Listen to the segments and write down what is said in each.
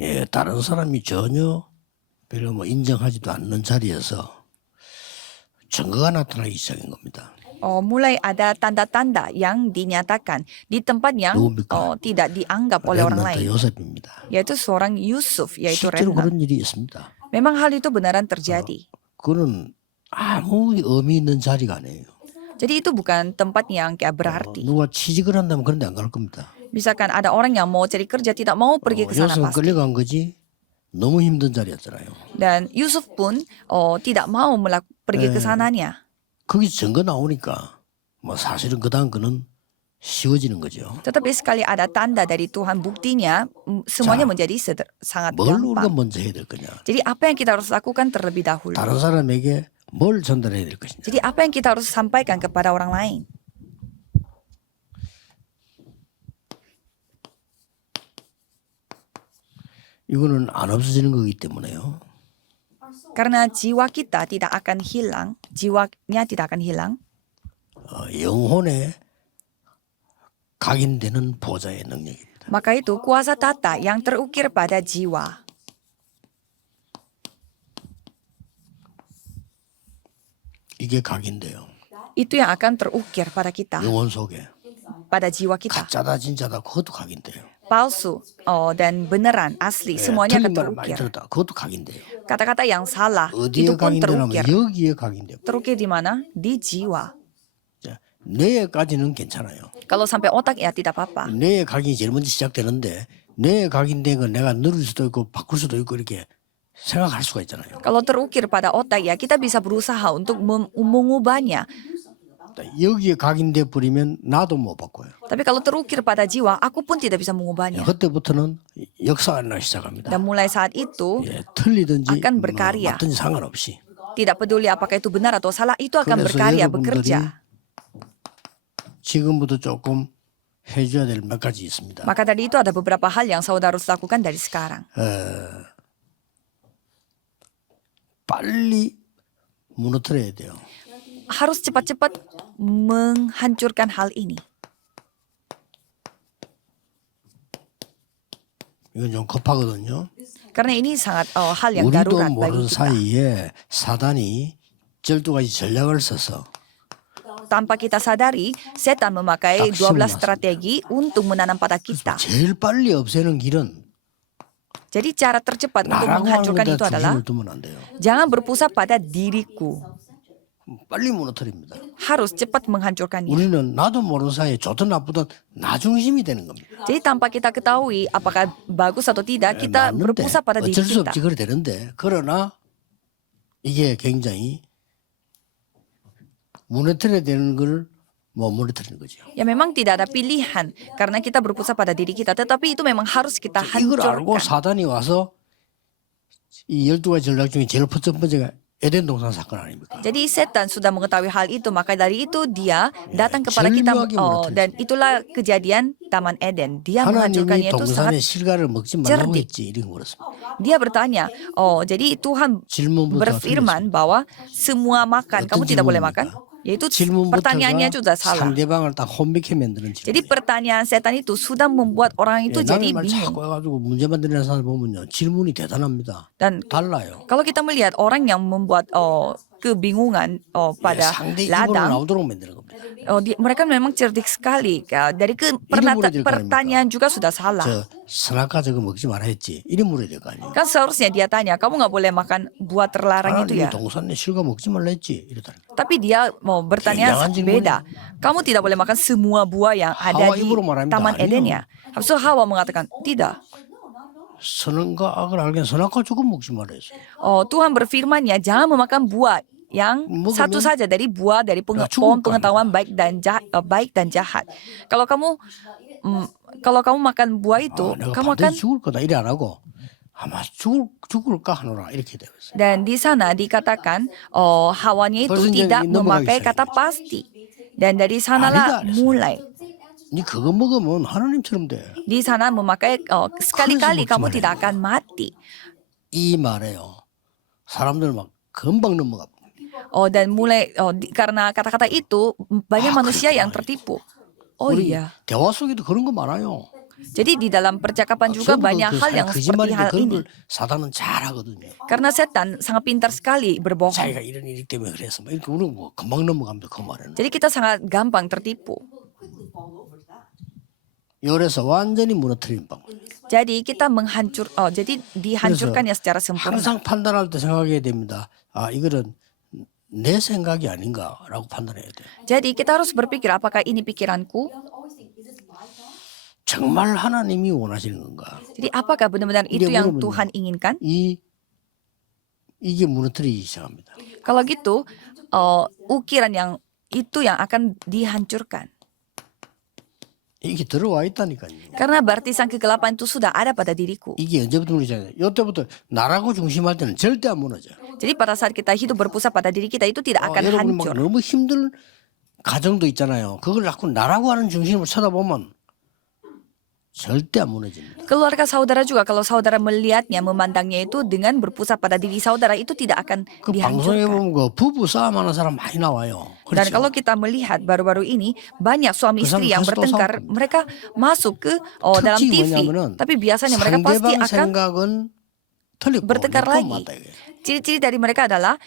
예, 다른 사람이 전혀 별로 뭐 인정하지도 않는 자리에서 증거가 나타나기 시작한 겁니다. mulai ada tanda-tanda yang dinyatakan di tempat yang 누굽니까? tidak dianggap oleh orang 렘넌트 lain, 요셉입니다. yaitu seorang Yusuf, yaitu 실제로 Remnon. 그런 일이 있습니다. Memang hal itu benaran terjadi. 그거는 아무 의미 있는 자리가 아니에요. Jadi itu bukan tempat yang kayak berarti. 누가 취직을 한다면 그런 데 안 갈 겁니다. Misalkan ada orang yang mau cari kerja tidak mau pergi ke sana 요셉은 pasti. 끌려간 거지 너무 힘든 자리였잖아요. Dan Yusuf pun tidak mau pergi ke sananya. 거기서 증거 나오니까 뭐 사실은 그 다음 거는 쉬워지는 거죠. Tetapi sekali ada tanda dari Tuhan, buktinya semuanya menjadi sangat 뭘 우리가 gampang. 먼저 해야 될 거냐. Jadi apa yang kita harus lakukan terlebih dahulu? 다른 사람에게 뭘 전달해야 될 것이냐. Jadi apa yang kita harus sampaikan kepada orang lain? 이거는 안 없어지는 거기 때문에요. Karena jiwa kita tidak akan hilang, jiwanya tidak akan hilang. 영혼에 각인되는 보좌의 능력입니다. Maka itu kuasa tata yang terukir pada jiwa. 이게 각인돼요. Itu yang akan terukir pada kita, 영혼 속에 pada jiwa kita. 가짜다 진짜다 그것도 각인돼요. Palsu dan beneran, asli, semuanya akan 틀린 말 많이 terukir. 들었다 그것도 각인돼요. Kata-kata yang salah, itu 어디에 pun 각인되냐면 terukir. 여기에 각인돼요. Terukir di mana? Di jiwa. 뇌에까지는 괜찮아요. Kalau sampai otak ya tidak apa-apa. 뇌에 각인이 제일 먼저 시작되는데 뇌에 각인된 건 내가 누를 수도 있고 바꿀 수도 있고 이렇게 생각할 수가 있잖아요. Kalau terukir pada otak ya kita bisa berusaha untuk mengubahnya. 여기에 각인돼 버리면 나도 못 바꿔요. Tapi kalau terukir pada jiwa, aku pun tidak bisa mengubahnya. 그때부터는 역사가 나기 시작합니다. Dan mulai saat itu, 틀리든지 akan berkarya. 맞든지 상관없이. tidak peduli apakah itu benar atau salah, itu akan 그래서 berkarya, 여러분들이 bekerja. 지금부터 조금 해줘야 될 몇 가지 있습니다. Maka tadi itu ada beberapa hal yang saudara harus lakukan dari sekarang. 빨리 무너뜨려야 돼요. Harus cepat-cepat menghancurkan hal ini. 이건 좀 급하거든요. Karena ini sangat hal yang 우리도 darurat 모르는 bagi kita. 사이에 사단이 12가지 전략을 써서 Tanpa kita sadari, setan memakai 12 strategi untuk menanam pada kita. 제일 빨리 없애는 길은 Jadi cara tercepat untuk 나라고 하는 menghancurkan 데 itu adalah 중심을 두면 안 돼요. jangan berpusat pada diriku. 빨리 무너뜨립니다. Harus cepat menghancurkannya. 우리는 나도 모르는 사이에 좋든 나쁘든 나 중심이 되는 겁니다. Jadi tanpa kita ketahui apakah bagus atau tidak, kita 맞는데 berpusat pada diri 어쩔 수 kita. 없지 그래 되는데 그러나 이게 굉장히 무너뜨려야 되는 걸 못 무너뜨리는 거죠. Ya memang tidak ada pilihan karena kita berpusat pada diri kita, tetapi itu memang harus kita 이걸 알고 hancurkan. 사단이 와서 이 12가지 전략 중에 제일 첫 번째가 에덴 동산 사건 아닙니까? Jadi setan sudah mengetahui hal itu, maka dari itu dia datang kepada kita 절묘하게 무너뜨렸어요. dan itulah kejadian Taman Eden. Dia 하나님이 menghancurkannya itu 동산의 sangat. 실과를 먹지 말라고 cerdik. 했지 이런 거였습니다. Dia bertanya, jadi Tuhan 질문부터 berfirman bahwa semua makan, kamu tidak boleh makan. Yaitu pertanyaannya juga salah. 상대방을 딱 혼미케 만드는 질문. Jadi pertanyaan setan itu sudah membuat orang itu jadi 남의 말 bingung. 자꾸 해가지고 문제 만드는 사람 보면요 질문이 대단합니다. Dan 달라요. kalau kita melihat orang yang membuat kebingungan pada 상대 입으로 ladang, 나오도록 만드는 겁니다. mereka memang cerdik sekali. Dari 물어야 될거 pertanyaan juga sudah salah. 저 선악과 저거 먹지 마라 했지. 이래 물어야 될 거 아니에요. Kan seharusnya dia tanya, kamu nggak boleh makan buah terlarang itu 하나님이 ya. 동산의 실과 먹지 말라 했지. 이러다. Tapi dia mau bertanya Jangan beda. Kamu tidak boleh makan semua buah yang ada Hawa di iburu marahnya Taman aniyo. Eden ya. Habis itu Hawa mengatakan, tidak. 선과 악을 알게 선악과 조금 먹지 말라 했어요. Tuhan berfirman ya, jangan memakan buah yang Mungkin satu saja dari buah dari cukup pohon kan? pengetahuan baik dan jahat. Kalau kamu makan buah itu, 내가 kamu akan. 반드시 죽을 거다 이래 안 하고 아마 죽을까 하노라 이렇게 되고 있어요. Dan di sana dikatakan, Hawanya itu Terus tidak jadi 넘어가기 memakai 시작해요. kata pasti. Dan dari sanalah 아니다, mulai. 니 그거 먹으면 하나님처럼 돼. Di sana memakai sekali-kali 먹지 kamu 말아요. tidak akan mati. 이 말에요. 사람들 막 금방 넘어가. Dan mulai karena kata-kata itu banyak manusia yang tertipu. Oh 우리 iya. 대화 속에도 그런 거 많아요. Jadi di dalam percakapan juga 전부 banyak hal yang seperti 거짓말인데 hal 그런 ini. 걸 사단은 잘하거든요. Karena setan sangat pintar sekali berbohong. 자기가 이런 일 때문에 그래서 뭐 이렇게 우리는 뭐 금방 넘어갑니다. 그 말에는. Jadi kita sangat gampang tertipu. 그래서 완전히 무너뜨린 방법. Jadi kita jadi dihancurkannya secara sempurna. 항상 판단할 때 생각해야 됩니다. 아 이거는 내 생각이 아닌가라고 판단해야 돼요. Jadi kita harus berpikir apakah ini pikiranku? 정말 하나님이 원하시는 건가? Jadi apakah benar-benar itu yang Tuhan inginkan? 이게 무너뜨리기 시작합니다. Kalau gitu, ukiran yang itu yang akan dihancurkan. 이게 들어와 있다니까요. Karena baptisan kegelapan itu sudah ada pada diriku. 이게 언제부터 무너지냐? 이때부터 나라고 중심할 때는 절대 안 무너져. Jadi pada saat kita hidup berpusat pada diri kita itu tidak akan 여러분이 막 hancur. 너무 힘든 가정도 있잖아요. 그걸 자꾸 나라고 하는 중심으로 쳐다보면 절대 안 무너집니다. Keluarga saudara juga kalau saudara melihatnya, memandangnya itu dengan berpusat pada diri saudara itu tidak akan 그 방송에 dihancurkan. 보면 그 부부 싸움하는 사람 많이 나와요. Dan 그렇죠? kalau kita melihat baru-baru ini banyak suami istri yang 가서 또 bertengkar, 싸웁니다. mereka masuk ke dalam 특징이 TV. 뭐냐면은 Tapi biasanya mereka pasti 상대방 akan 생각은 틀리고 bertengkar 내건 lagi. 맞다 이게. Ciri-ciri dari mereka adalah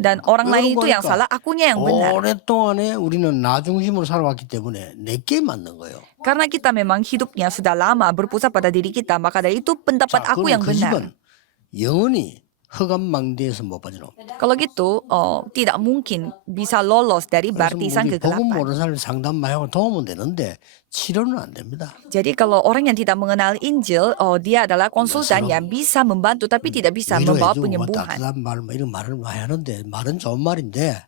dan orang lain itu yang salah, akunya yang benar. 오랫동안에 우리는 나 중심으로 살아왔기 때문에 내게 맞는 거예요. Karena kita memang hidupnya sudah lama berpusat pada diri kita, maka dari itu pendapat aku yang 그 benar. 집은 영원히 흑암망대에서 못 빠져나옵니다. Kalau gitu, tidak mungkin bisa lolos dari 그래서 baptisan 우리 복음 kegelapan. 모르는 사람 상담만 하고 도움은 되는데 치료는 안 됩니다. Jadi kalau orang yang tidak mengenal Injil, dia adalah konsultan yang bisa membantu tapi tidak bisa membawa 위로해주고 penyembuhan. 따뜻한 말 이런 말을 많이 하는데 말은 좋은 말인데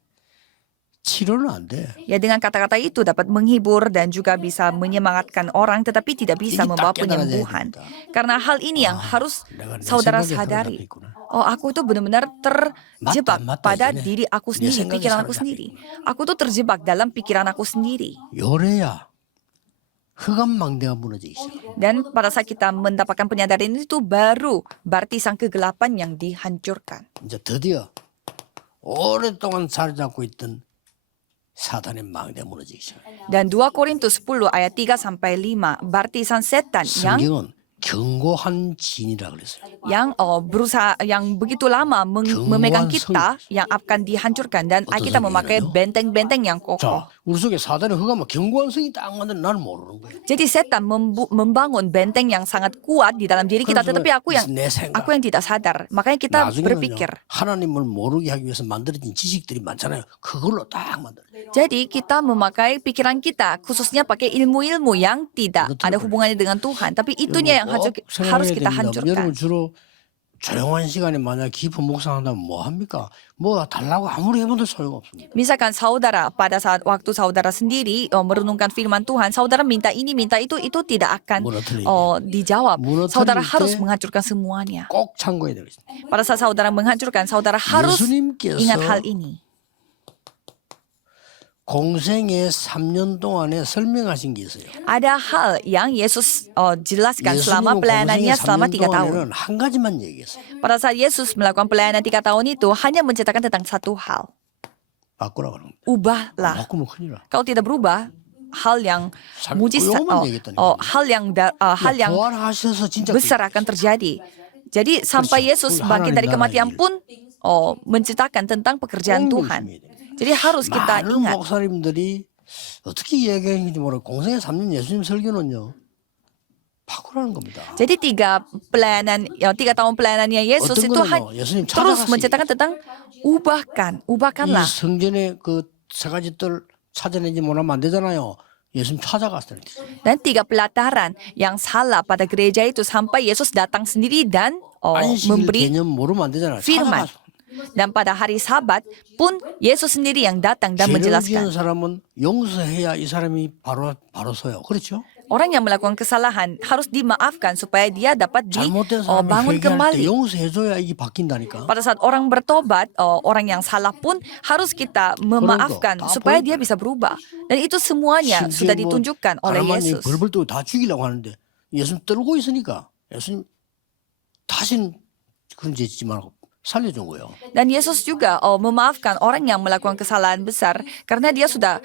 치료는 안 돼. Ya dengan kata-kata itu dapat menghibur dan juga bisa menyemangatkan orang tetapi tidak bisa 이게 membawa 딱 깨달아져야 penyembuhan. 됩니다. Karena hal ini yang harus 내가 내 saudara 생각에 sadari. 사로잡혔구나. Aku itu benar-benar terjebak 맞다, pada 이제는 diri aku 내 sendiri, 생각에 pikiran aku 사로잡힌 sendiri. Aku tuh terjebak dalam pikiran aku sendiri. 요래야 흑암망대가 무너지기 시작. Dan pada saat kita mendapatkan penyadaran itu baru baptisan kegelapan yang dihancurkan. 이제 드디어 오랫동안 자리 잡고 있던 사단의 망대가 무너지기 시작. Dan 2 Korintus 10 ayat 3 sampai 5, baptisan setan 성경은 견고한 진이라 그랬어요. yang berusaha yang begitu lama memegang kita yang akan dihancurkan dan kita memakai benteng-benteng yang kokoh. 자, 우리 속에 사단의 흑암은 견고한 성이 딱 맞는 나는 모르는 거예요. Jadi setan membangun benteng yang sangat kuat di dalam diri kita, tetapi aku yang tidak sadar. Makanya kita berpikir. 하나님을 모르게 하기 위해서 만들어진 지식들이 많잖아요. 그걸로 딱 만들어요. Jadi kita memakai pikiran kita, khususnya pakai ilmu-ilmu yang tidak ada hubungannya dengan Tuhan. Tapi itunya yang harus kita hancurkan. 여러분 주로 조용한 시간에 만약 깊은 묵상한다면 뭐 합니까? 뭐 달라고 아무리 해봐도 소용없습니다. Misalkan saudara pada saat waktu saudara sendiri merenungkan firman Tuhan, saudara minta ini minta itu tidak akan dijawab. Saudara harus menghancurkan semuanya. 꼭 참고해야 되겠습니다. Pada saat saudara menghancurkan, saudara harus ingat hal ini. 공생의 3년 동안에 설명하신 게 있어요. Ada hal yang Yesus jelaskan selama pelayanannya selama 3 tahun. 한 가지만 얘기했어요. Pada saat Yesus melakukan pelayanan 3 tahun itu hanya menceritakan tentang satu hal. 바꾸라고 합니다. Ubahlah. 바꾸면 큰일 나. Kalau tidak berubah, hal yang mujizat, hal yang 부활하셔서 진짜 besar akan terjadi. Jadi sampai Yesus bangkit dari kematian pun menceritakan tentang pekerjaan Tuhan. Jadi harus kita 많은 ingat. 목사님들이 어떻게 이야기하는지 모르고 공생의 3년 예수님 설교는요. 바꾸라는 겁니다. Jadi 3 tahun pelayanannya Yesus 어떤 itu 거는요, 예수님 terus 찾아가서 menceritakan tentang 이 ubahkanlah. 성전의 그 세 가지 뜰 찾아내지 못하면 안 되잖아요. 예수님 찾아갔을 때. Dan 3 pelataran yang salah pada gereja itu sampai Yesus datang sendiri dan 안식일 memberi 개념 모르면 안 되잖아요. firman. 찾아가서. Dan pada hari Sabat pun Yesus sendiri yang datang dan 죄를 menjelaskan. 지은 사람은 용서해야 이 사람이 바로 서요. 그렇죠? Orang yang melakukan kesalahan harus dimaafkan supaya dia dapat 잘못된 사람을 dibangun 회개할 때 kembali. 용서해줘야 이게 바뀐다니까. Pada saat orang bertobat, orang yang salah pun harus kita memaafkan supaya dia bisa berubah. Dan itu semuanya sudah ditunjukkan oleh Yesus. 벌벌 떨고 다 죽이려고 하는데 예수님 떨고 있으니까 예수님 다시는 그런 죄 짓지 말고 살려준 거예요. Dan Yesus juga memaafkan orang yang melakukan kesalahan besar karena dia sudah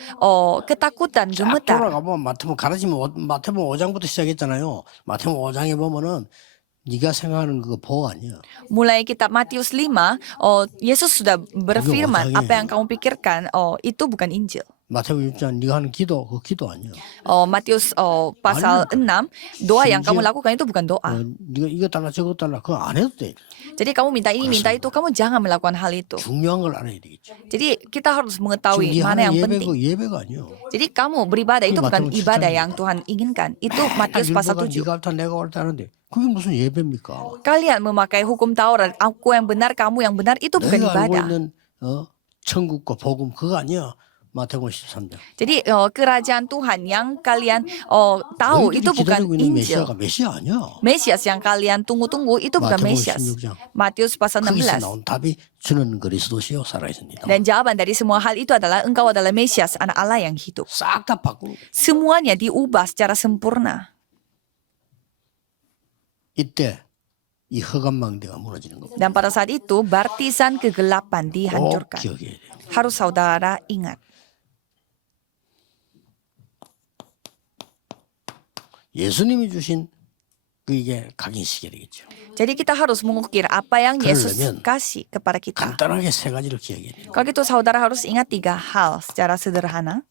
ketakutan, 쫙 gemetar. 돌아가보면 마태복음 5장부터 시작했잖아요. 마태복음 5장에 보면은 네가 생각하는 그거 보 아니야. Mulai kitab Matius 5, Yesus sudah berfirman, apa yang kamu pikirkan, itu bukan Injil. 마태복음 6장 네가 하는 기도 그 기도 아니야. Matius pasal 6, doa yang kamu lakukan itu bukan doa. 네가 이거 달라 저거 달라 그거 안 해도 돼. Jadi kamu minta ini, minta itu, kamu jangan melakukan hal itu. 중요한 걸 알아야 되겠죠. Jadi kita harus 지금 mengetahui 네 mana 하는 yang penting. 예배가 아니요. Jadi kamu beribadah itu Ini bukan Matius ibadah 7 yang Tuhan inginkan. Itu Matius pasal 7. 네가 옳다 내가 옳다 하는데 그게 무슨 예배입니까? Kalian memakai hukum Taurat, aku yang benar, kamu yang benar, itu bukan 내가 알고 ibadah. 있는 천국과 복음 그거 아니야. 마태복음 13장. Jadi kerajaan Tuhan yang kalian tahu itu bukan 기다리고 있는 Injil. 메시아가 메시아 아니야. Mesias yang kalian tunggu-tunggu itu bukan 마태복음 Mesias. 16장. Matius pasal 거기서 16. 나온 답이 주는 그리스도시요 살아있습니다. Dan jawaban dari semua hal itu adalah engkau adalah Mesias, anak Allah yang hidup. 싹 다 바꾸는 거예요. Semuanya diubah secara sempurna. 이때 이 허감망대가 무너지는 겁니다. Dan pada saat itu baptisan kegelapan 꼭 dihancurkan. 기억해야 돼요. Harus saudara ingat. 예수님이 주신 그게 각인시켜야 되겠죠. Jadi kita harus mengukir apa yang Yesus 그러려면 kasih kepada kita. 간단하게 세 가지를 기억해야 돼요. Kalau gitu saudara harus ingat 3 hal secara sederhana.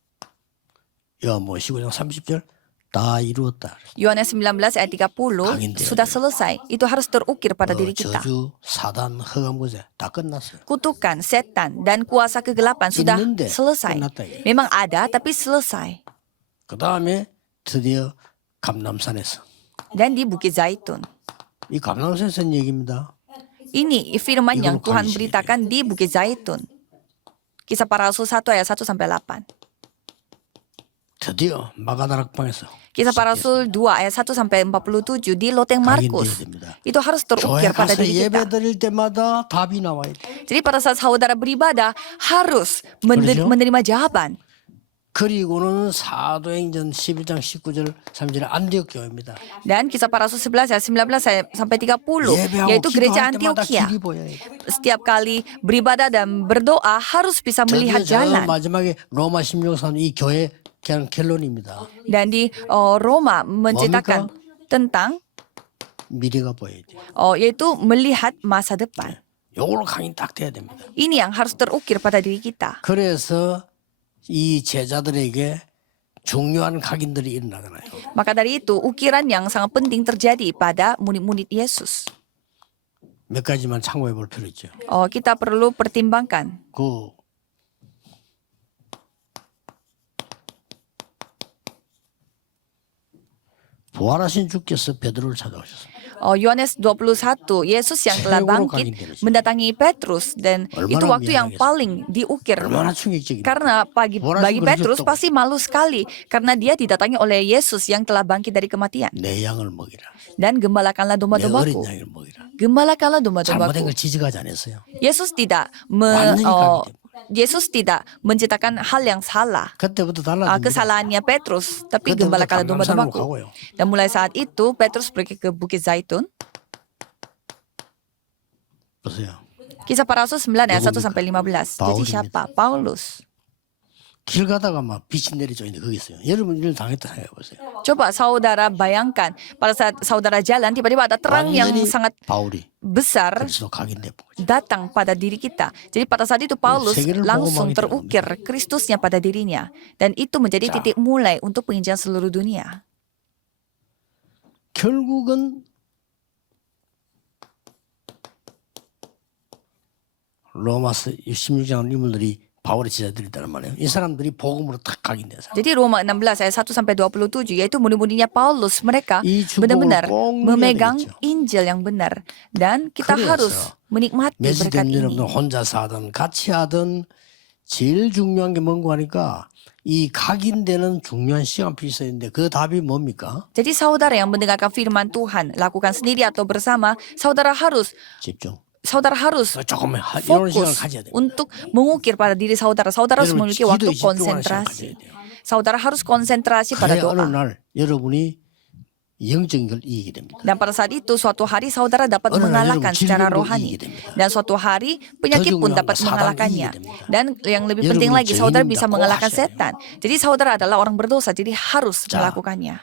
요한복음 15장 30절 다 이루었다. Yohanes 19 ayat 30 각인돼야 sudah 돼요. selesai. Itu harus terukir pada diri kita. 저주, 사단, 허감고세 다 끝났어요. Kutukan, setan, dan kuasa kegelapan sudah 있는데 selesai. 끝났다 이게. Memang ada tapi selesai. 그 다음에 드디어 감람산에서 Dan di Bukit Zaitun. 이 감람산에서 한 얘기입니다. Ini firman yang Itu Tuhan bukan beritakan di Bukit Zaitun. Kisah para Rasul 1 ayat 1 sampai 8. 드디어 마가다락방에서 Kisah para Rasul 2 ayat 1 sampai 47 di Loteng 각인돼야 Markus. 됩니다. Itu harus 교회 terukir pada 가서 diri kita. 예배 드릴 때마다 답이 나와야 돼. Jadi pada saat saudara beribadah harus 그렇죠? menerima jawaban. 그리고는 사도행전 11장 19절 3절에 안디옥 교회입니다. Dan kisah para Rasul 11 ayat 19 sampai 30 예배하고 yaitu gereja 기도할 때마다 Antioquia. 길이 보여야 돼. Setiap kali beribadah dan berdoa harus bisa melihat 저 jalan. 마지막에 로마 16상 이 교회 그냥 결론입니다. Dan di Roma menceritakan tentang 미래가 보여야 돼. yaitu melihat masa depan. 요걸로 강인 딱 돼야 됩니다. Ini yang harus terukir pada diri kita. 그래서 이 제자들에게 중요한 각인들이 일어나잖아요. Maka dari itu ukiran yang sangat penting terjadi pada murid-murid Yesus. 몇 가지만 참고해 볼 필요 있죠. Kita perlu pertimbangkan. 그 부활하신 주께서 베드로를 찾아오셨습니다. Yohanes 21, Yesus yang telah bangkit mendatangi Petrus dan itu waktu yang paling diukir. 얼마나 충격적이에요. Karena bagi Petrus pasti malu sekali karena dia didatangi oleh Yesus yang telah bangkit dari kematian. 내 양을 먹이라. Dan gembalakanlah 내 어린 domba-dombaku. 양을 먹이라. Gembalakanlah 잘못된 domba-dombaku. 걸 지적하지 않았어요. Yesus tidak menciptakan hal yang salah. 그때부터 달라집니다. Kesalahannya Petrus, tapi 그때부터 gembalakanlah 감람산으로 domba-dombaku. 가고요. Dan mulai saat itu Petrus pergi ke Bukit Zaitun. 보세요. Kisah para Rasul 9 ayat 1 누굽니까? sampai 15. Jadi 바울입니다. siapa? Paulus. 길 가다가 막 빛이 내려져 있는데 거기 있어요. 여러분 이걸 당했다 생각해보세요. Coba saudara bayangkan pada saat saudara jalan tiba-tiba ada terang yang 완전히 sangat 바울이 besar 그리스도 각인돼 본 거죠. datang pada diri kita. Jadi pada saat itu Paulus 세계를 langsung 보고 terukir Kristusnya pada dirinya. Dan itu menjadi 자. titik mulai untuk penginjilan seluruh dunia. 결국은 로마서 16장 인물들이 바울의 제자들이란 말이에요. 이 사람들이 복음으로 탁 각인된 사람. Jadi Roma 16 ayat 1 sampai 27 yaitu murid-muridnya Paulus, mereka 이 축복을 benar-benar 꼭 memegang 누려야 되겠죠. Injil yang benar dan kita 그래서 harus menikmati berkat 메시지는 여러분들 ini. 혼자서 하든 같이 하든 제일 중요한 게 뭔가 하니까 이 각인되는 중요한 시간 필요가 있는데 그 답이 뭡니까? Jadi saudara yang mendengarkan firman Tuhan, lakukan sendiri atau bersama, saudara harus 집중. 조금 이런 시간을 fokus 가져야 돼요. untuk mengukir pada diri saudara. Saudara harus 여러분 memiliki waktu 기도에 집중하는 시간 가져야 konsentrasi. 돼요. Saudara harus konsentrasi pada 그래야 어느 doa. 날 여러분이 영적인 걸 이기게 됩니다. Dan pada saat itu suatu hari saudara dapat mengalahkan secara rohani. Dan suatu hari penyakit pun dapat mengalahkannya. Dan yang lebih penting lagi saudara bisa mengalahkan setan. Jadi saudara adalah orang berdosa, jadi harus melakukannya.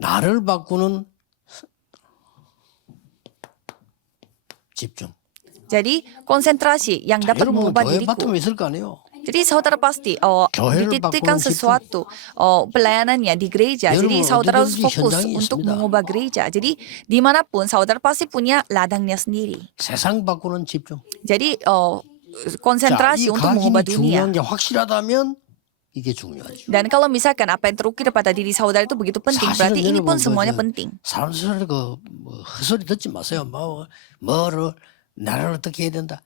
나를 바꾸는 집중. Jadi konsentrasi yang dapat 여러분 mengubah 교회 diriku. 바텀에 있을 거 아니에요. Jadi saudara pasti dititipkan sesuatu pelayanannya di gereja. Jadi saudara harus fokus untuk mengubah gereja. Jadi dimanapun saudara pasti punya ladangnya sendiri. 세상 바꾸는 집중. Jadi konsentrasi 자, 이 untuk mengubah 각인이 dunia. 중요한 게 확실하다면 이게 중요하죠. Dan kalau misalkan apa yang terukir pada diri saudara itu begitu penting, berarti ini pun semuanya penting. 사람들 뭐 헛소리 듣지 마세요. 뭐를 나를 어떻게 해야 된다.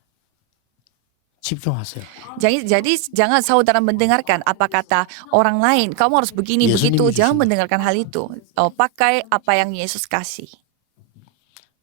집중하세요. Jadi jangan saudara mendengarkan apa kata orang lain. Kamu harus begini begitu. Jangan mendengarkan hal itu. Pakai apa yang Yesus kasih.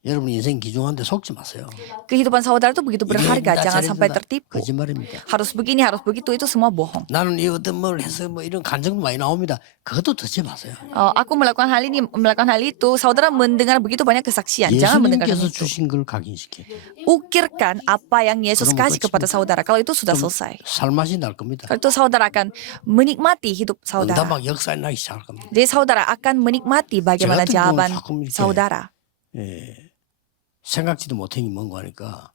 여러분 인생 귀중한데 속지 마세요. Kehidupan saudara itu begitu berharga. Jangan sampai tertipu. 거짓말입니다. Harus begini, harus begitu. Itu semua bohong. 나는 이 어떤 뭘 해서 뭐 이런 간증도 많이 나옵니다. 그것도 듣지 마세요. Aku melakukan hal ini, melakukan hal itu. Saudara mendengar begitu banyak kesaksian. Jangan mendengarkan 예수님께서 itu. 주신 걸 각인시켜. Ukirkan apa yang Yesus kasih kepada saudara. Kalau itu sudah selesai. 살맛이 날 겁니다. Kalau itu saudara akan menikmati hidup saudara. 응답막 역사에 나기 시작할 겁니다. Jadi saudara akan menikmati bagaimana jawaban saudara. 예, 생각지도 못한 게 뭔가 하니까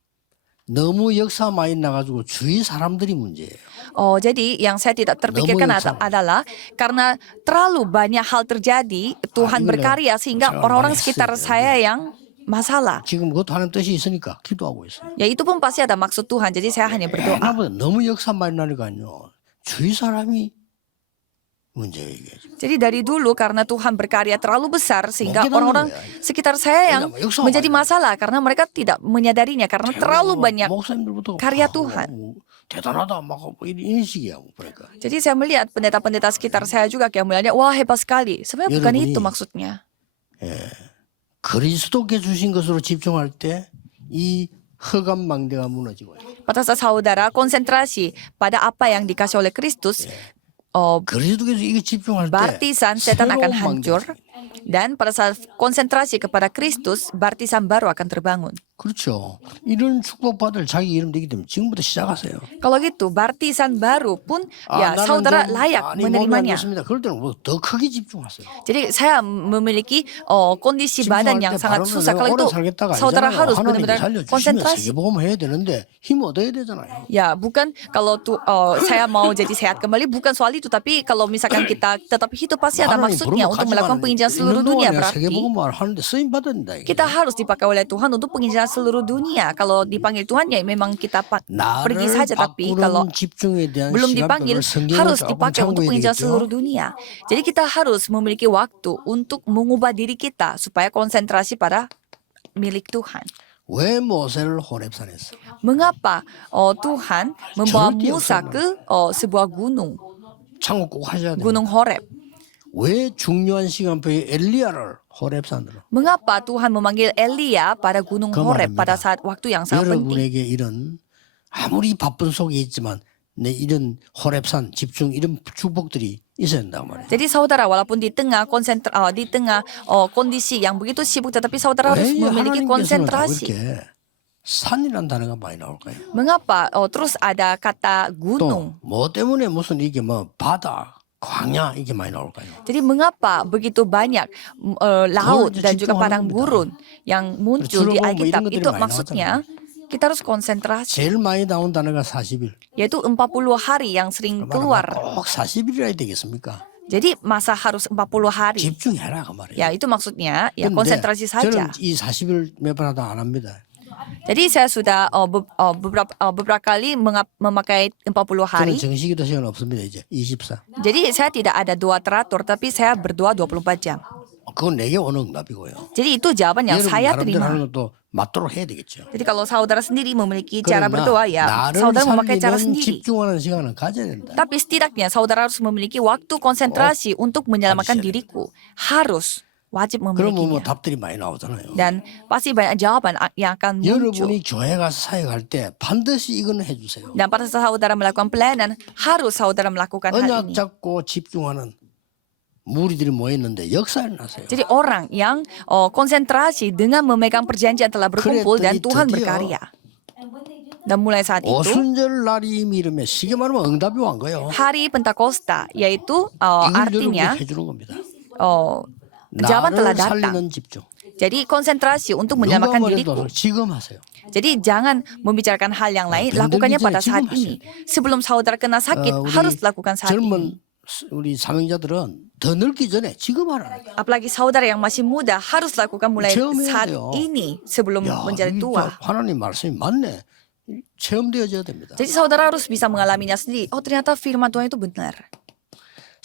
너무 역사 많이 나가지고 주위 사람들이 문제예요. Jadi yang saya tidak terpikirkan adalah karena terlalu banyak hal terjadi, Tuhan berkarya sehingga orang-orang sekitar saya yang masalah. 지금 그것도 하나님 뜻이 있으니까 기도하고 있어요. Ya itu pun pasti ada maksud Tuhan. Jadi saya hanya berdoa. 너무 역사 많이 나니까요. 주위 사람이 문제예요 이게. Jadi dari dulu karena Tuhan berkarya terlalu besar sehingga orang-orang sekitar saya yang menjadi masalah karena mereka tidak menyadarinya karena terlalu banyak karya Tuhan. 대단하다 막 이런 식이야 그러니까. Jadi saya melihat pendeta-pendeta sekitar saya juga kayak melihatnya wah hebat sekali. Sebenarnya bukan itu maksudnya. 그리스도께 주신 것으로 집중할 때 이 허감망대가 무너지고. Pada saat saudara konsentrasi pada apa yang dikasih oleh Kristus, 그리스도께서 이거 집중할 때 baptisan setan akan hancur. Dan pada saat konsentrasi kepada Kristus, baptisan baru akan terbangun. 그렇죠. 이런 축복받을 자기 이름 되기 때문에 지금부터 시작하세요. Kalau gitu, baptisan baru pun ya saudara layak menerimanya. 그럴 때는 더 크게 집중하세요. Jadi saya memiliki kondisi badan yang sangat susah. Kalau itu saudara harus benar-benar konsentrasi. 세계복음 해야 되는데 힘 얻어야 되잖아요. Ya bukan kalau saya mau jadi sehat kembali bukan soal itu, tapi kalau misalkan kita tetap hidup pasti ada maksudnya untuk melakukan penginjilan seluruh dunia, berarti kita harus dipakai oleh Tuhan untuk penginjilan seluruh dunia. Kalau dipanggil Tuhan ya memang kita pergi saja, tapi kalau belum dipanggil harus dipakai untuk penginjilan seluruh dunia. Jadi kita harus memiliki waktu untuk mengubah diri kita supaya konsentrasi pada milik Tuhan. 왜 모세를 호렙산에 했어? Mengapa Tuhan membawa Musa ke sebuah gunung, 창고 꼭 하셔야 돼요. Gunung Horeb? 왜 중요한 시간표에 엘리야를 호렙산으로? Mengapa Tuhan memanggil Elia pada Gunung Horeb pada saat waktu yang sangat penting? 여러분에게 이런 아무리 바쁜 속에 있지만 내 이런 호렙산 집중 이런 축복들이 있어야 된단 말이에요. Jadi saudara walaupun di tengah kondisi yang begitu sibuk, tetapi saudara harus memiliki konsentrasi. 산이라는 단어가 많이 나올까요? Mengapa terus ada kata gunung? 뭐 때문에 무슨 이게 뭐 바다, 광야 이게 많이 나올까요? Jadi mengapa begitu banyak laut dan juga padang gurun yang muncul di Alkitab? Itu maksudnya kita harus konsentrasi. 제일 많이 나온 단어가 40일. Yaitu 40 hari yang sering keluar. 꼭 40일이라 해야 되겠습니까? Jadi masa harus 40 hari. 집중해라 그 말이에요. Ya itu maksudnya ya konsentrasi saja. 저는 이 40일 몇 번 하다 안 합니다. Jadi saya sudah beberapa kali memakai 40 hari. 저는 정식기도 시간 없습니다 이제 24. Jadi saya tidak ada doa teratur, tapi saya berdoa 24 jam. 그건 내게 오는 응답이고요. Jadi itu jawaban yang saya terima. 하는 것도 맞도록 해야 되겠죠. Jadi kalau saudara sendiri memiliki cara berdoa, ya saudara memakai cara sendiri. 집중하는 시간을 가져야 된다. Tapi setidaknya saudara harus memiliki waktu konsentrasi untuk menyelamatkan diriku. Harus. Wajib memilikinya. 뭐 답들이 많이 나오잖아요. Dan pasti banyak jawaban yang akan muncul. 여러분이 교회 가서 사역할 때 반드시 이거는 해주세요. Dan pada saat saudara melakukan pelayanan, harus saudara melakukan hal 언약 ini. 잡고 집중하는 무리들이 모였는데 역사를 났어요. Jadi orang yang konsentrasi dengan memegang perjanjian telah berkumpul dan 그랬더니 Tuhan 드디어 berkarya. Dan mulai saat itu 오순절 날이 이르면 쉽게 말하면 응답이 온 거예요. hari Pentakosta, yaitu 이걸 artinya 여러분께 해주는 겁니다. jawaban telah 나를 datang. 살리는 집중. Jadi konsentrasi untuk 누가 menyelamatkan 말해도 diriku. 지금 하세요. Jadi jangan membicarakan hal yang lain, lakukannya pada saat ini. Sebelum saudara kena sakit, 우리 harus lakukan saat ini. 젊은 우리 사명자들은 더 늙기 전에 지금 하라. Apalagi saudara yang masih muda harus lakukan mulai 체험해야 saat 돼요. ini sebelum 야, menjadi 이 tua. 하나님 말씀이 맞네. 체험되어져야 됩니다. Jadi saudara harus bisa mengalaminya sendiri. Oh ternyata firman Tuhan itu benar.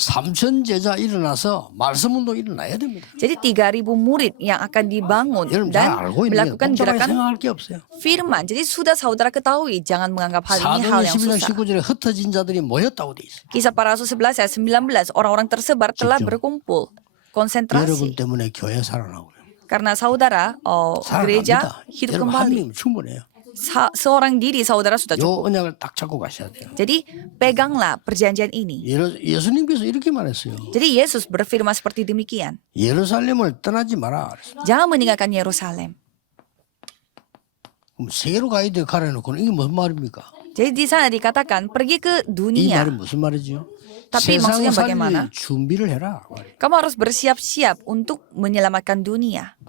삼천 제자 일어나서 말씀 운동 일어나야 됩니다. Jadi 3.000 murid yang akan dibangun 여러분 잘 dan 알고 있는데 melakukan 복잡하게 gerakan 생각할 게 없어요. firman. Jadi sudah saudara ketahui, jangan menganggap hal ini hal 사도행 yang 11장 susah. 19절에 흩어진 자들이 모였다고 돼 있어요. Kisah para Rasul 11 ayat 19, orang-orang tersebar telah 집중. berkumpul. 여러분 Konsentrasi. 때문에 교회 살아나고요. Karena saudara, gereja 살아납니다. hidup 여러분 한 kembali. 명이면 충분해요. Seorang diri saudara sudah cukup. 요 언약을 딱 잡고 가셔야 돼요. Jadi peganglah perjanjian ini. 예수님께서 이렇게 말했어요. Jadi Yesus berfirman seperti demikian. 예루살렘을 떠나지 마라. Jangan meninggalkan Yerusalem. 그럼 세계로 가야 돼 가려놓고는 이게 무슨 말입니까? Jadi di sana dikatakan pergi ke 이 dunia. 말이 무슨 말이죠? Tapi 세상 maksudnya 살릴 bagaimana? 준비를 해라. Kamu harus bersiap-siap untuk menyelamatkan dunia.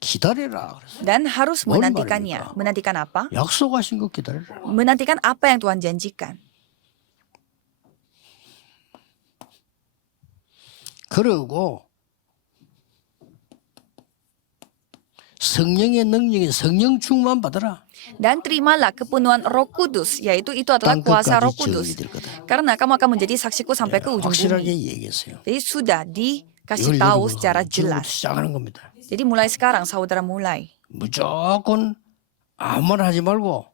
기다려라. Dan harus Mohon menantikannya. 말입니까? Menantikan apa? 약속하신 거 기다려라. Menantikan apa yang Tuhan janjikan. 그리고 성령의 능력인 성령 충만 받아라. Dan terimalah kepenuhan Roh Kudus, yaitu itu adalah kuasa Roh Kudus. Karena kamu akan menjadi saksiku sampai ke ujung 확실하게 bumi. 얘기했어요. Jadi sudah dikasih 이걸 tahu 여러분 secara 지금부터 jelas. 시작하는 겁니다. Jadi mulai sekarang saudara mulai. 무조건 아무 말 하지 말고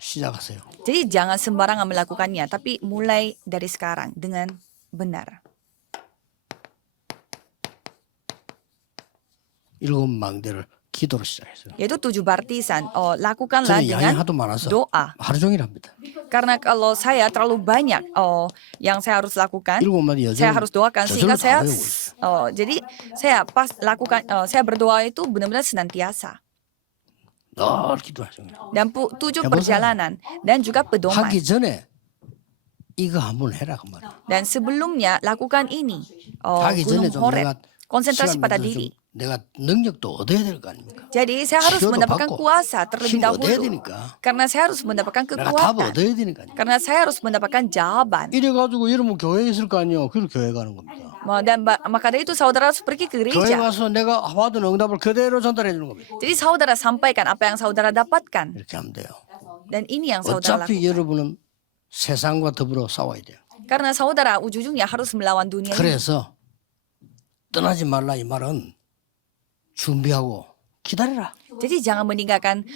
시작하세요. Jadi jangan sembarangan melakukannya, tapi mulai dari sekarang dengan benar. 7 망대를 기도로 시작했어요. Yaitu 7 baptisan. Lakukanlah 저는 양이 dengan 하도 많아서 doa. 하루 종일 합니다. Karena kalau saya terlalu banyak yang saya harus lakukan, 7마디 여정 saya harus doakan sehingga 저절로 saya 다 외우고 있어요. jadi saya pas lakukan saya berdoa itu benar-benar senantiasa. 늘 기도하죠. Dan 7 해보세요. perjalanan dan juga pedoman. 하기 전에 이거 한번 해라 그 말이야. Dan sebelumnya lakukan ini. 하기 전에 Gunung 좀 Horeb. 내가 Konsentrasi 시간 pada 내서 좀 diri. 내가 능력도 얻어야 될 거 아닙니까? Jadi saya harus 치료도 mendapatkan 받고 kuasa terlebih 힘 얻어야 dahulu. 되니까. Karena saya harus mendapatkan 내가 답을 kekuatan. 얻어야 되니까요. Karena saya harus mendapatkan jawaban. 이래가지고 여러분 교회에 있을 거 아니에요. 그래서 교회 가는 겁니다. Dan maka dari itu saudara harus pergi ke 교회 gereja. 가서 내가 받은 응답을 그대로 전달해 주는 겁니다. Jadi saudara sampaikan apa yang saudara dapatkan. 이렇게 하면 돼요. Dan ini yang saudara 어차피 lakukan. 여러분은 세상과 더불어 싸워야 돼요. Karena saudara ujung-ujungnya harus melawan dunia ini. 그래서 떠나지 말라 이 말은 준비하고 기다려라. Jadi jangan meninggalkan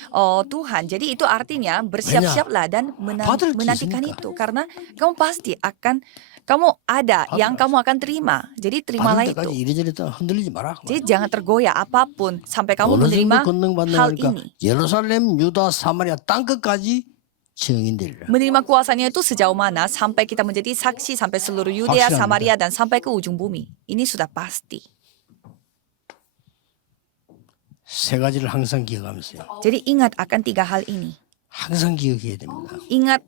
Tuhan. Jadi itu artinya bersiap-siaplah dan 받을 게 menantikan 있으니까. itu. Karena kamu pasti akan, kamu ada yang kamu akan terima. Jadi terimalah 받을 때까지 itu. 이리저리 흔들리지 마라. Jadi jangan tergoyah apapun sampai kamu 어느 menerima 정도 권능받는 hal 거니까 ini. 예루살렘, 유다, 사마리아 땅 끝까지 증인되리라. Menerima kuasanya itu sejauh mana sampai kita menjadi saksi sampai seluruh Yudea, 확실합니다. Samaria, dan sampai ke ujung bumi. Ini sudah pasti. 세 가지를 항상 기억하면서요. Jadi ingat akan 3 hal ini. 항상 기억해야 됩니다. Ingat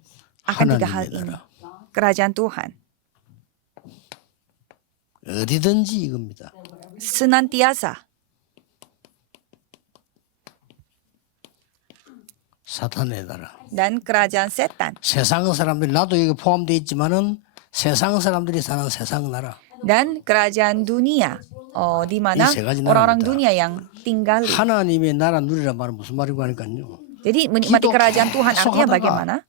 akan 3 hal 하나님의 ini. 나라. Kerajaan Tuhan. 어디든지 이겁니다. Senantiasa. 사탄의 나라. Dan kerajaan setan. 세상 사람들이 나도 여기 포함되어 있지만은 세상 사람들이 사는 세상 나라. Dan kerajaan dunia. Di mana 이 세 가지 orang-orang 나라입니다. dunia yang tinggal. 하나님의 나라 누리란 말은 무슨 말이고 하니까요. Jadi menikmati 기도 kerajaan Tuhan artinya 계속하다가 bagaimana?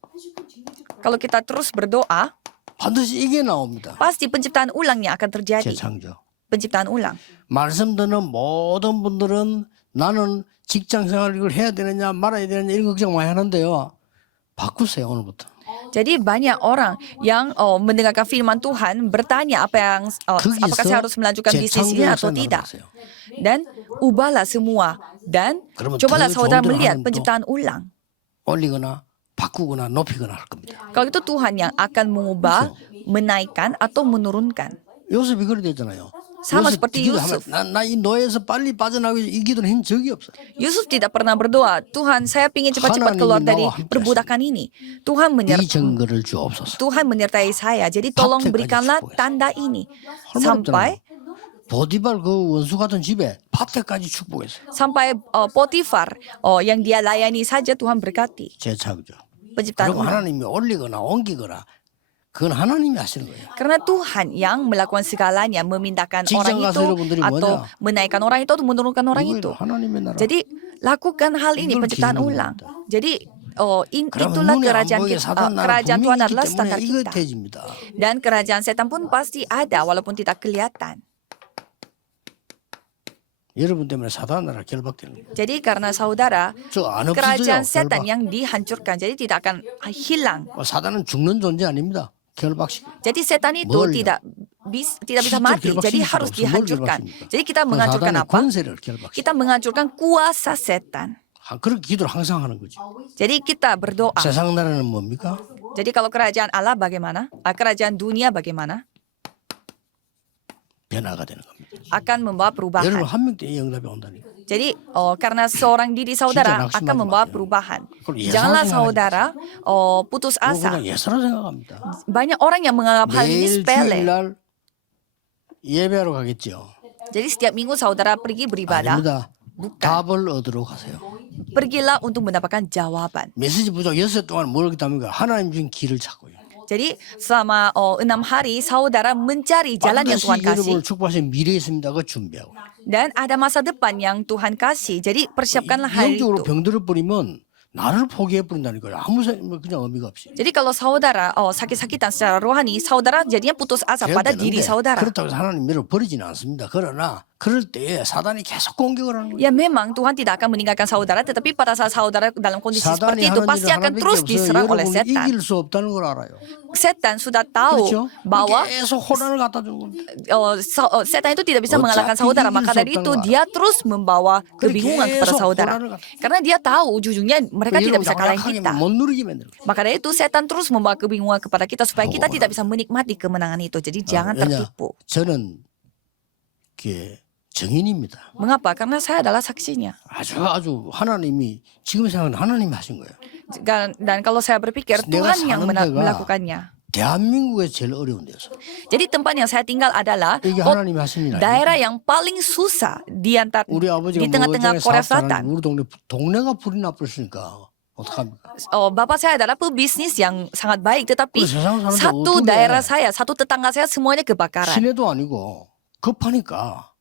Kalau kita terus berdoa, 반드시 이게 나옵니다. pasti penciptaan ulangnya akan terjadi. 재창조. Penciptaan ulang. 말씀 듣는 모든 분들은 나는 직장 생활을 이걸 해야 되느냐 말아야 되느냐 이런 걱정 많이 하는데요. 바꾸세요 오늘부터. Jadi banyak orang yang mendengarkan firman Tuhan bertanya apakah saya harus melanjutkan bisnis ini atau tidak. Dan ubahlah semua. Dan 그러면 cobalah 더 saudara 좋은 대로 melihat 하나님 또 penciptaan ulang. 올리거나 바꾸거나 높이거나 할 겁니다. Kalau itu Tuhan yang akan mengubah, menaikkan atau menurunkan. 요셉이 그래 됐잖아요. Sama seperti Yusuf. 나이 노예에서 빨리 빠져나가기 이 기도는 한 적이 없어. Yusuf tidak pernah berdoa, Tuhan saya ingin cepat-cepat keluar dari perbudakan ini. Tuhan 이 증거를 주옵소서. Tuhan menyertai saya, jadi tolong berikanlah tanda ini. Sampai 보디발 그 원수 같은 집에 밭에까지 축복했어요. sampai Potifar yang dia layani saja Tuhan berkati. 제착죠. Penciptaan 그리고 ulang. 하나님이 올리거나 옮기거나 그건 하나님이 하시는 거예요. Karena Tuhan yang melakukan segalanya, memindahkan 직장 orang 가서 itu 여러분들이 atau 뭐냐? menaikkan orang itu atau menurunkan orang itu. 이거예요. 하나님의 나라. Jadi lakukan hal ini, 이걸 penciptaan 기준으로 ulang. 합니다. Jadi 그러면 itulah 눈에 안 kerajaan 보이게 kita, 사단 나라 kerajaan Tuhan 분명히 adalah 있기 standar 때문에 이거 kita. 돼집니다. Dan kerajaan setan pun pasti ada walaupun tidak kelihatan. 여러분 때문에 사단 나라 결박되는 거예요. Jadi karena saudara, 저 안 없어져요. kerajaan setan 결박. yang dihancurkan, jadi tidak akan hilang. 사단은 죽는 존재 아닙니다. 결박식. Jadi setan itu 뭘요? tidak bisa mati, 실제 jadi 결박시킬 harus 수가 없어. 뭘 dihancurkan. 결박십니까? Jadi kita 그 menghancurkan 사단의 apa? 권세를 결박시켜. Kita menghancurkan kuasa setan. 그렇게 기도를 항상 하는 거죠. Jadi kita berdoa. 세상 나라는 뭡니까? Jadi kalau kerajaan Allah bagaimana? Kerajaan dunia bagaimana? 변화가 되는 겁니다. Akan membawa 여러분 perubahan. 한 명때 응답이 온다니까. Jadi karena seorang diri saudara 진짜 akan 낙심하지 membawa 마세요. perubahan. 그걸 예사라 Janganlah 생각하지 saudara putus 그거 asa. 그냥 예사라 생각합니다. Banyak orang yang menganggap hal ini 매일 sepele. 주일날 예배하러 가겠죠. Jadi setiap minggu saudara pergi beribadah, 아닙니다. 답을 얻으러 가세요. pergilah untuk mendapatkan jawaban. 메시지 부족 6일 동안 뭘 했답니까? 하나님 준 길을 찾고요. Jadi selama 6 hari saudara mencari jalan yang 반드시 Tuhan kasih 여러분을 축복하신 미래 있습니다. 그거 준비하고. dan ada masa depan yang Tuhan kasih. Jadi persiapkanlah hal 영적으로 itu. 병들어 버리면 나를 포기해 버린다니까요. 그냥 의미가 없이. Jadi kalau saudara sakit-sakitan secara rohani, saudara jadinya putus asa pada diri saudara. 그렇다고 해서 하나님 미를 버리지는 않습니다. 그러나 그럴 때 사단이 계속 공격을 하는 거예요. Ya memang Tuhan tidak akan meninggalkan saudara, tetapi pada saat saudara dalam kondisi 사단이 seperti itu 하는 pasti 일을 akan 하나님께 terus 없어요. diserang oleh 여러분이 setan. 이길 수 없다는 걸 알아요. Setan sudah tahu 그렇죠? bahwa 계속 혼란을 갖다 주는 겁니다. setan itu tidak bisa mengalahkan 어차피 saudara, 이길 maka 수 dari itu 없다는 dia terus membawa kebingungan kepada 계속 saudara. 혼란을 갖다. Karena dia tahu ujung-ujungnya mereka tidak bisa kalahin 약하게 kita. 못 누리게 만드는 거예요. Maka dari itu setan terus membawa kebingungan kepada kita supaya kita tidak bisa menikmati kemenangan itu. Jadi jangan 왜냐? tertipu. 저는 그 증인입니다. Mengapa? Karena saya adalah saksinya. 아주 하나님이 지금 생각은 하나님이 하신 거예요. Dan kalau saya berpikir 내가 Tuhan yang 사는 데가 melakukannya. 대한민국에 제일 어려운 데였어. Jadi tempat yang saya tinggal adalah 이게 하나님이 하신 일 아니에요? daerah yang paling susah di 우리 아버지가 di tengah-tengah Korea Selatan. 우리 동네가 불이 나쁘시니까 어떡합니까? Bapak saya adalah pebisnis yang sangat baik, tetapi 그 세상 사람들 satu 어떤 daerah 게 saya, satu tetangga saya semuanya kebakaran. 시내도 아니고 급하니까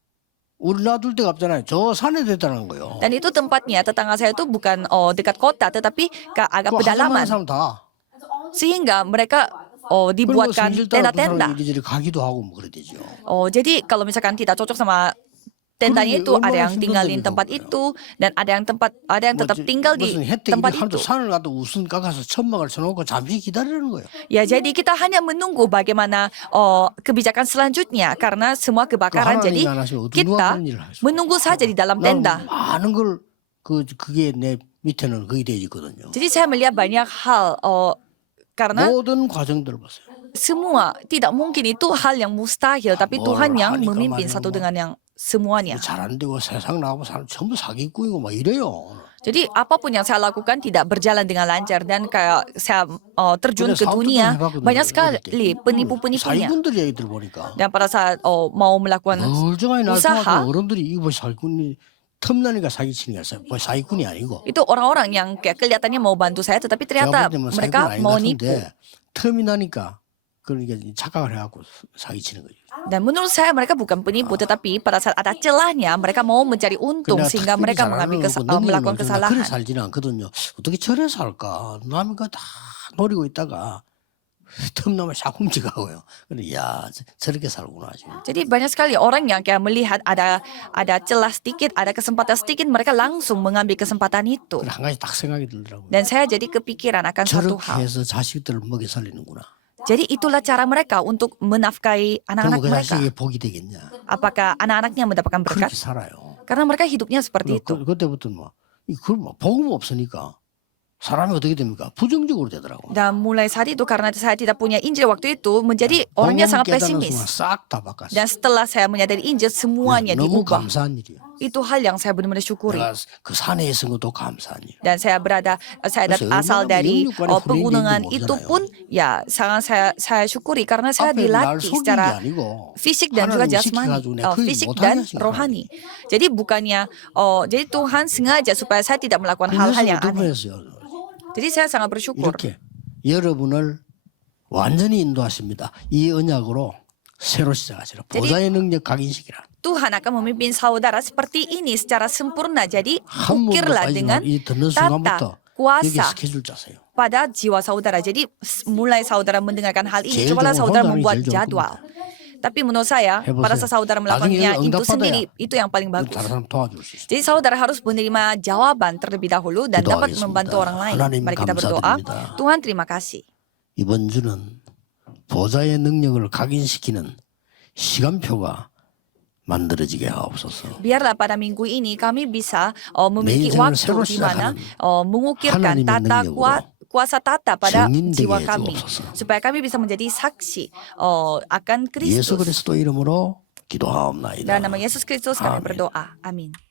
우리 놔둘 데가 없잖아요. 저 산에 됐다는 거예요. Dan itu tempatnya, tetangga saya itu bukan dekat kota, tetapi agak 그 pedalaman. 사람 다. Sehingga mereka 그리고 dibuatkan 성질 따라 그 사람 tenda-tenda. 이리저리 가기도 하고 뭐 그래 되죠. Jadi kalau misalkan tidak cocok sama tendanya itu, ada yang tinggalin tempat itu dan ada yang tetap tinggal di 무슨 혜택 tempat 하도 itu. 산을 가도 우선 깎아서 천막을 쳐놓고 잠시 기다리는 거예요. Ya, jadi kita hanya menunggu bagaimana kebijakan selanjutnya karena semua kebakaran. Jadi kita menunggu saja di dalam tenda. 많은 걸 그게 내 밑에는 거의 돼 있거든요. Jadi saya melihat banyak hal karena 모든 과정들을 보세요. semua tidak mungkin itu hal yang mustahil, tapi 뭘 Tuhan yang 하니까 memimpin 말이야, satu 뭐. dengan yang semuanya. 잘 안 되고 세상 나오고 사람 전부 사기꾼이고 막 이래요. Jadi apapun yang saya lakukan tidak berjalan dengan lancar dan kayak saya terjun 근데 ke 사업도 dunia 좀 해봤거든요. banyak 어릴 sekali 때. penipu-penipunya. 사기꾼들 얘기들 보니까 Dan pada saat mau melakukan 멀쩡하게 usaha, 나타나서 어른들이 이거 뭐 사기꾼이 틈나니까 사기치는 게 아니라 뭐 사기꾼이 아니고 itu orang-orang yang kayak kelihatannya mau bantu saya, tetapi ternyata 제가 볼 때는 mereka 사기꾼 아닌 것 mau nipu. 같은데 틈이 나니까 그러니까 착각을 해갖고 사기치는 거죠. Dan menurut saya mereka bukan penipu, tetapi pada saat ada celahnya mereka mau mencari untung 그냥 sehingga 특별히 mereka 잘하는 mengambil 거고 능력이 melakukan 없는 그래 kesalahan. 살지는 않거든요. 어떻게 저래 살까? 남이 그다 노리고 있다가 틈나면 샥 훔쳐가고요. 그래 야 저렇게 살구나 지금. Jadi banyak sekali orang yang kayak melihat ada celah sedikit, ada kesempatan sedikit, mereka langsung mengambil kesempatan itu. 그래 한 가지 딱 생각이 들더라고요. Dan saya jadi kepikiran akan satu 저렇게 hal. 해서 자식들을 먹여 살리는구나. Jadi itulah cara mereka untuk menafkahi anak-anak 그럼 그 mereka. 자식이 복이 되겠냐? Apakah anak-anaknya mendapatkan berkat? 그렇게 살아요. Karena mereka hidupnya seperti itu. 그때부터 뭐 복음 없으니까 사람이 어떻게 됩니까? 부정적으로 되더라고. Dan mulai saat itu karena saya tidak punya Injil waktu itu menjadi orangnya sangat pesimis. 싹다 바꿨어. Dan setelah saya menyadari Injil semuanya 너무 diubah. 감사한 일이야. Itu hal yang saya benar-benar syukuri. 내가 그 산에 있은 것도 감사한 일. Dan saya asal dari pegunungan itu pun ya sangat saya syukuri karena saya 앞에 날 dilatih 속인 게 secara 아니고 fisik dan juga 하나님이 jasmani, 시켜가지고 내가 그 일 fisik 못하게 dan 하신 거야. rohani. Jadi bukannya jadi Tuhan sengaja supaya saya tidak melakukan hal-hal yang aneh. Jadi saya sangat bersyukur. 이렇게 여러분을 완전히 인도하십니다. 이 언약으로 새로 시작하시라. 보좌의 능력 각인시키라. Tuhan akan memimpin saudara seperti ini secara sempurna. Jadi 한 번도 ukirlah dengan 이 듣는 tata 순간부터 여기 kuasa 스케줄 짜세요. pada jiwa saudara. Jadi mulai saudara mendengarkan hal ini, 제일 cobalah 좋은 saudara 혼자는 membuat 제일 좋을 jadwal. Tapi menurut saya, 해보세요. pada saat saudara 나중에 melakukannya itu 응답받아야 sendiri, itu yang paling bagus. 다른 사람 도와줄 수 있어요. Jadi saudara harus menerima jawaban terlebih dahulu dan dapat 기도하겠습니다. membantu orang lain. 하나님 Mari kita berdoa. 감사드립니다. Tuhan terima kasih. 이번 주는 보좌의 능력을 각인시키는 시간표가 만들어지게 하옵소서. Biarlah pada minggu ini kami bisa memiliki 인생을 waktu 새로 di mana 시작하는 mengukirkan 하나님의 tata 능력으로 kuasa tata pada 증인되게 jiwa kami 해주옵소서. supaya kami bisa menjadi saksi akan 예수 Kristus. 그리스도 이름으로 기도하옵나이다. Dan nama Yesus Kristus kami 아멘. berdoa. Amin.